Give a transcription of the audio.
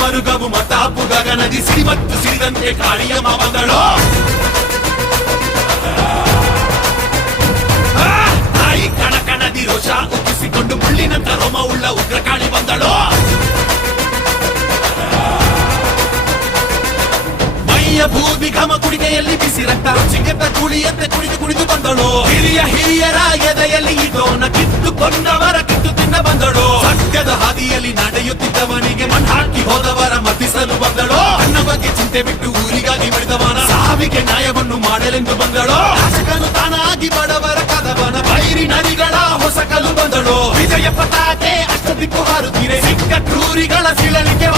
ಮರುಗವು ಮತಾಪು ಗಗನದಿ ಸಿಡಿ ಮತ್ತು ಸಿಡಿದಂತೆ ಕಾಳಿಯಮ್ಮ ಬಂದಳು. ತಾಯಿ ಕಣಕಣದಿ ರೋಷ ಉಕ್ಕಿಸಿಕೊಂಡು ಮುಳ್ಳಿನಂತ ರೋಮ ಉಳ್ಳ ಉಗ್ರ ಕಾಳಿ ಬಂದಳು. ಮೈಯ ಬೂದಿ ಘಮ ಕುಡಿಗೆಯಲ್ಲಿ ಬಿಸಿ ರಕ್ತ ಚಿಂಗದ ಕುಳಿಯಂತೆ ಕುಡಿದು ಕುಡಿದು ಬಂದಳು. ಹಿರಿಯರ ಎದೆಯಲ್ಲಿ ಇದೋನ ಕಿತ್ತುಕೊಂಡವರ ಕಿತ್ತು ತಿನ್ನ ಬಂದಳು. ಸತ್ಯದ ಹಾದಿಯಲ್ಲಿ ನಡೆಯುತ್ತಿದ್ದವನಿಗೆ ಮಣ್ಣಾಕಿ ಹೋದವರ ಮತಿಸಲು ಬಂದಳು. ನನ್ನ ಬಗ್ಗೆ ಚಿಂತೆ ಬಿಟ್ಟು ಊರಿಗಾಗಿ ಬೆಳೆದವನ ಸಾವಿಗೆ ನ್ಯಾಯವನ್ನು ಮಾಡಲೆಂದು ಬಂದಳು. ಶಾಸಕನು ತಾನಾಗಿ ಬಡವರ ಕದವನ ಬೈರಿ ನರಿಗಳ ಹೊಸ ಕಲ್ಲು ಬಂದಳು. ವಿಜಯ ಪತಾಕೆ ಅಷ್ಟದಿಕ್ಕು ಹಾರುತ್ತೀರೆ ಸಿಕ್ಕ ಕ್ರೂರಿಗಳ ಸಿಳಲಿಕೆ